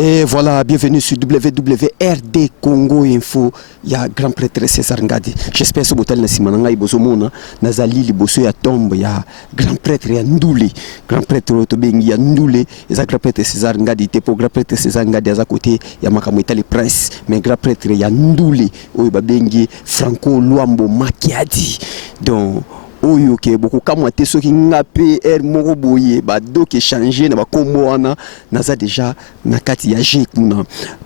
Et voilà, bienvenue sur WWRD Congo Info. Il y a grand prêtre César Ngadi. J'espère que vous avez simananga ibozomona nazali liboso ya tombe ya grand prêtre ya Ndoulé. Grand prêtre Rotobengi ya Ndoulé, et grand prêtre César Ngadi te pour grand prêtre César Ngadi à côté ya makamwita le prince, mais grand prêtre ya Ndoulé oyo babengi Franco Luambo Makiadi. Donc oyo ke beaucoup kamwa te soki ngape moko boye ba doke changer na ba kombo wana naza déjà na kati ya jekuna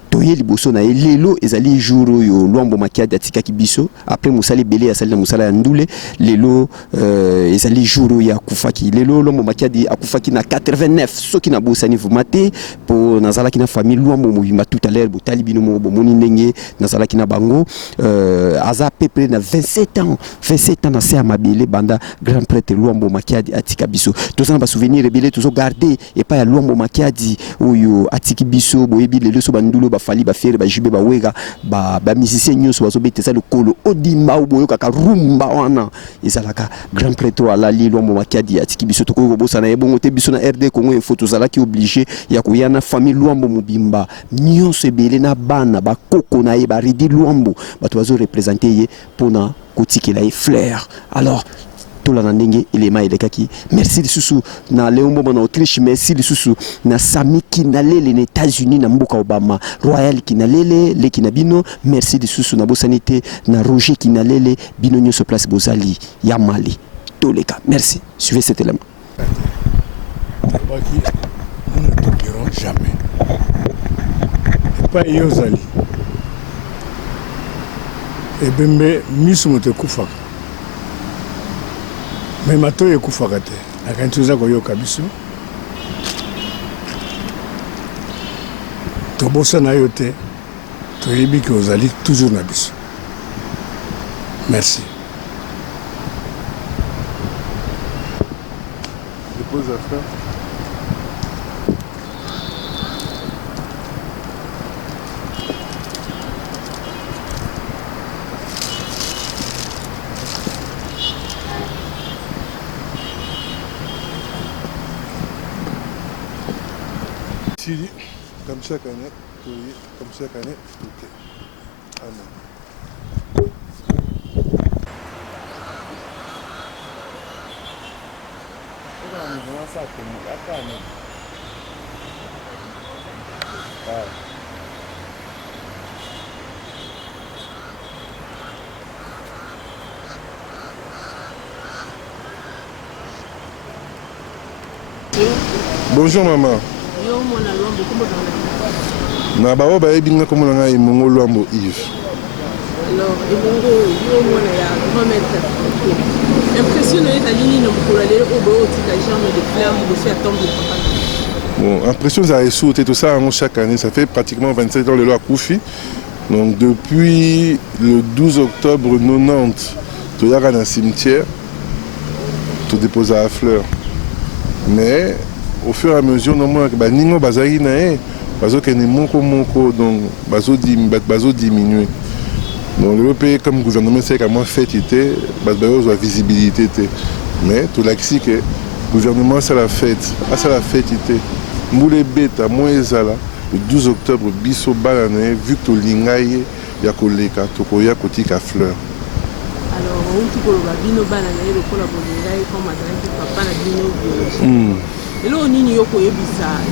toye liboso na lelo ezali jour oyo Luambo Makiadi atikaki biso après musali belé ya sali na musala ya Ndoulé lelo ezali jour ya kufaki lelo Luambo Makiadi akufaki na 89 soki na bosani vumate po nazalaki na famille Luambo Mobimba tout à l'heure botali bino mo bomoni ndenge nazalaki na bango aza peu na 27 ans na se ya mabele banda grand prêtre Luambo Makiadi atika biso tozana ba souvenir rebele tozo garder et pas ya Luambo Makiadi oyo atiki biso boyebi lelo so bandulo fali ba fere ba jube ba wega ba musicien nyonso bazobetesa lokolo odimba oboyo kaka rumba wana ezalaka grand prêtre ala Luambo Makiadi atiki biso to ko bosa na ebongo te biso na RD Congo Info tozalaki obligé ya koyana famille Luambo Mobimba nyonso ebele na bana ba koko na ye ba ridi Luambo bato bazo représenter ye pona kotikela e fleur. Alors tout la nandenge ilema elekaki merci lisusu na Leombo na Autriche, merci lisusu na Sami Kinalele na États-Unis na mboka Obama Royal Kinalele le kinabino, merci lisusu na bosanité na Roger Kinalele bino nyoso place bozali ya Mali toleka. Merci, suivez cet élément. Nous ne t'oublierons jamais. Et pas Yozali. Et Bembe Misumote Koufaka. Mais mato ekufaka te akantuza koyoka biso tobosa na yo te toyebi ke ozali toujours na biso. Merci. Dépose à faire. Comme chaque année, comme chaque année, ok. Amen. Bonjour maman. Na bao ba ebinga comme na ngai mongo Luambo Yves. Alors ebongo yo mona ya grand-mère impressionné ta ligne no bukolale obo tika jambe de flamme de faire tomber papa. Bon, impression ça a sauté tout ça chaque année, ça fait pratiquement 27 ans le loi Koufi. Donc depuis le 12 octobre 90, tu y a un cimetière, tu déposes à fleur. Mais au fur et à mesure, nous avons ningo bazari nae, bazo kene moko donc bazo diminuer. Donc le pays comme gouvernement c'est qu'à moi fait était, bazo a visibilité était. Mais tout l'axi que gouvernement c'est la fête, c'est la fête était. Moule beta moezala le 12 octobre biso balane vu que lingaye ya koleka to koya kotika fleur. Alors on dit que bino balane le kola bolingaye comme madame papa na bino biologie. Et là, on y a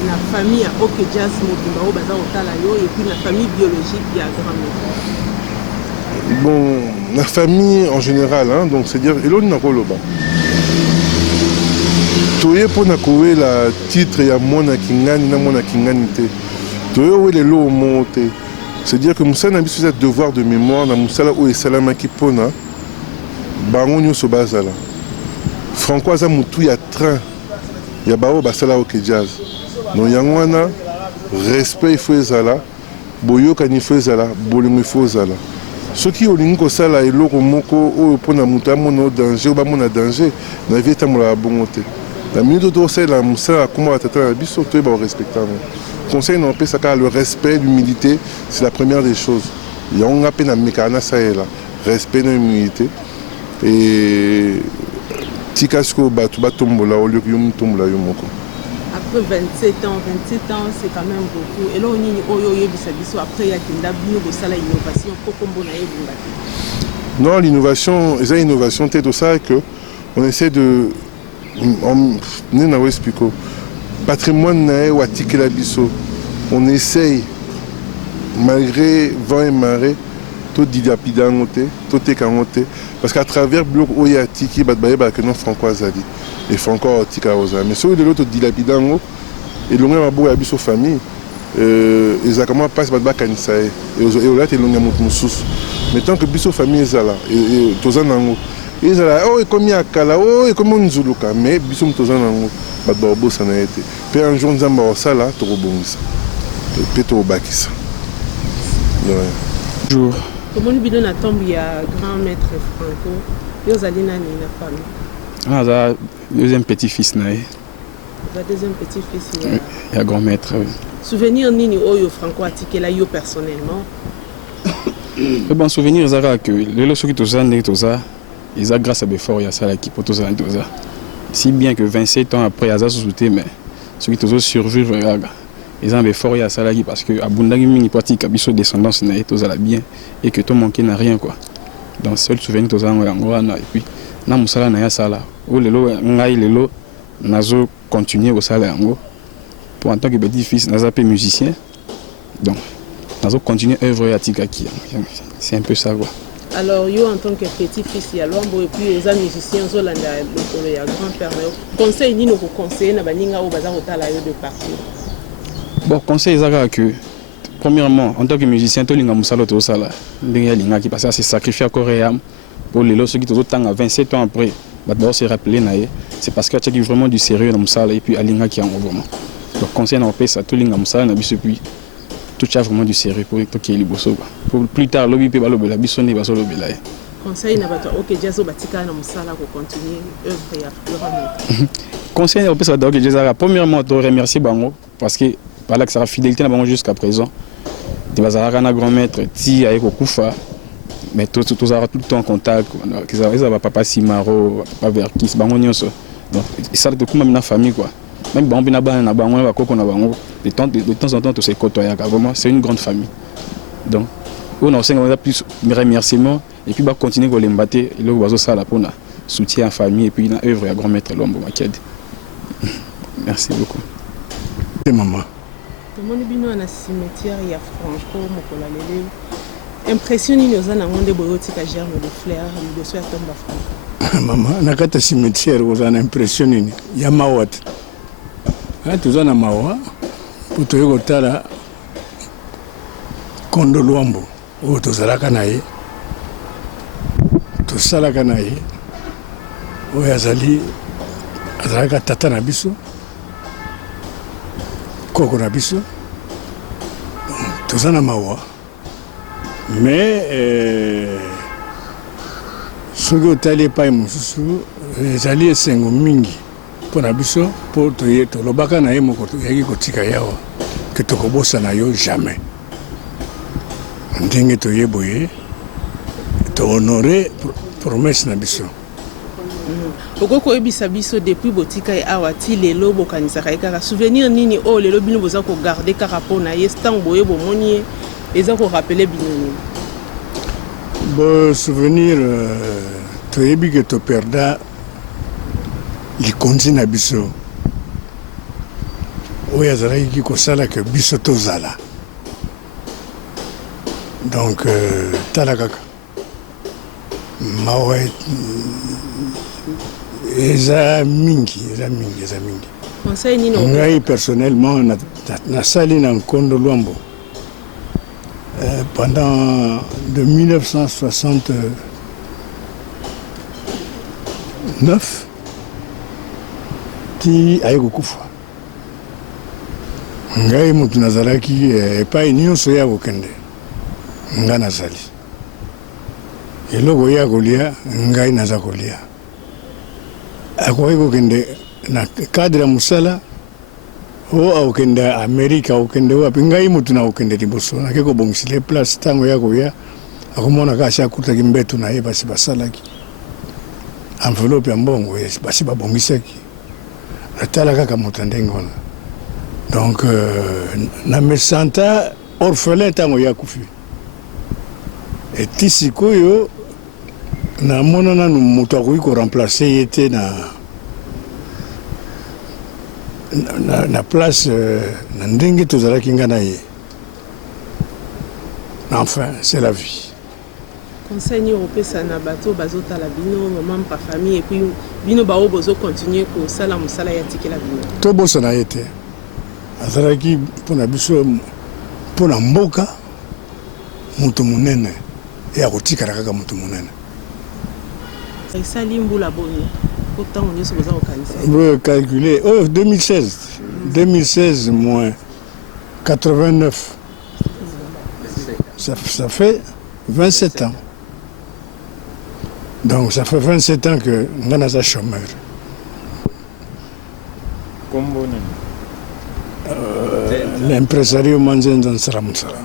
la famille OK Jazz Mobimba au bazar et puis la famille biologique qui a grand-mère. Bon, la famille en général, hein, donc c'est-à-dire, et là on a quoi là-bas. Toye pour nakoué la titre ya mona kingani na mona kingani te. Toye où les lots monté. C'est-à-dire que Moussa n'a pas devoir de mémoire na Moussa là où est salama qui pona. Baronio so bazala. Francoise Moutou ya train. Ya bao basala OK Jazz. Donc yangwana respect il faut ezala, boyoka ni faut ezala, bolingo il faut ezala. Ceux qui olingi ko sala eloko moko oyo pona muta mono danger ba mona danger na vie tamola bongote. La minute de c'est la moussa comment tata na biso to ba respecter. Conseil non pe saka le respect, l'humilité, c'est la première des choses. Yanga pe na mekana ça est là, respect et humilité et tikasko batu batombola au lieu que yum tombola yomoko. 27 ans, c'est quand même beaucoup. Et là, on a après, il y a une innovation pour qu'on ait. Non, l'innovation, c'est une innovation, c'est tout ça que on essaie de. Patrimoine ou on essaye, malgré vent et marée, tout dilapidangote, tout écangote, parce qu'à travers le bloc où il y a tiki, que non francois ali et franco tika osa. Mais sur l'autre dilapidango, et l'on a beaucoup de famille, ils ont comment passer par kanisa et là t'es l'on a mon sous. Mais tant que biso famille est là, et tous en ango, ils sont là, oh et comme il y a kala, oh et comme on zuluka, mais biso tous en ango, badbo ça n'a été. Puis un jour nous avons ça là, tout rebondis, puis tout bakis. Bonjour. Comment nous bidons la tombe il y a grand maître Franco, ils allaient dans la famille. Ah, ça deuxième petit-fils naï. Le deuxième petit-fils il y a grand maître. Oui. Souvenir nini oyo Franco a tiqué là yo personnellement. Le bon souvenir c'est que les lorsque qui tous années tout ça, ils a grâce à Befort il y a ça là qui pour tous années tout ça. Si bien que 27 ans après ils a sauté mais ceux qui tous survivre ils ont Befort il y a ça là qui parce que abundagi mingi pratique abiso descendance naï tout ça là bien et que tout manqué n'a rien quoi. Donc seul souvenir tous en et puis na musala na ya sala o lelo ngai lelo nazo continuer au sala yango pour en tant que petit fils nazo pe musicien donc nazo continuer œuvre ya tikaki c'est un peu ça quoi. Alors yo en tant que petit fils ya lombo et puis aux musiciens zo landa le ya grand-père conseil ni no ko conseiller na baninga o baza kotala yo de partout. Bon conseil ezaka que premièrement en tant que musicien to linga musala to sala ndenge linga ki parce que c'est sacrifier corps et âme. Pour les lorsque qui ont 27 ans après, se rappeler c'est parce qu'il y a vraiment du sérieux dans le salle et puis Alinga qui en vraiment. Donc conseil en paix ça tout linga musala na biso puis tout a vraiment du sérieux pour qu'il y ait bosso pour plus tard lobby pe balobela biso ne baso lobela. Conseil na bato OK jazo batika na musala pour continuer œuvre ya vraiment. Conseil en paix ça donc jaza premièrement te remercier bango parce que par là que ça fidélité na bango jusqu'à présent. De bazara na grand maître ti ayeko kufa. Mais tous tout le temps en contact qu'ils avaient papa Simaro papa Verkis bango nyonso donc ça de kuma na famille quoi même bango bina bana na bango ba koko na bango de temps en temps tous ces côtoyer vraiment c'est une grande famille donc on a plus remerciements et puis ba continuer ko lembater le bazo sala pour na soutien en famille et puis na œuvre ya grand maître Lombo Maked. Merci beaucoup. Et maman tout le monde bino na cimetière ya Franco mokola lele. Impressionné nous en avons des boyotiques à germe de fleurs, de soie tombe à Franco. Maman, na kata cimetière vous en impressionné. Ya mawat. Tous en mawa. Pour te yogotala kondo luambo. O to salaka nae. To salaka nae. O yazali azalaka tata na biso. Koko na biso. Tous en mawa. Mais ce que tu n'as pas les alliés sont mingi pour la biso pour te le baka na yemo yaki kotika yawa que to kobosa na yo jamais ndenge to yeboye to honorer promesse na biso. Okoko ebisa biso depuis botika et awati lelo bokanisa kaka souvenir nini o lelo bino boza ko garder kaka pona yestan boye bomoni. Et ça, vous rappelez bien. Bon souvenir, tu as dit que tu perds les consignes à biso. Oui, il y a qui consala que biso tozala. Donc, talakaka. Maoué, eza mingi. Conseil ni non. Moi personnellement, na sali na Nkondo Luambo. Pendant de 1969 ti ayeko kufa ngai mutu nazalaki epai nyonso ya kokende nga nazali eloko ya kolia ngai naza kolia akoki kokende na cadre ya mosala o aokende Amerika aokende wapi ngai mutu na okende liboso nake kobongisile place ntango ya koya akomona kasi akutaki mbeto na ye basi basalaki enveloppe ya mbongo basi babongisaki atala kaka moto ndenge wana Donc na me santa orphelin ntango ya kufi eti sikoyo namona nanu moto akoki koremplace ye te na place na ndenge tozalaki nga na ye. Enfin, c'est la vie. Conseil ni opesa na bato bazotala bino maman pa famille et puis bino bao bozo continuer ko sala musala ya tikela bino. To bosa na yete. Azalaki pona biso pona mboka mutu munene ya kotikala kaka mutu munene. Esali mbula boni. Autant on est besoin au cancer. Vous calculez 2016 moins 89. Ça fait 27 ans. Donc ça fait 27 ans que nous sommes un chômeur. L'impresario Manzenza Nsaramusara.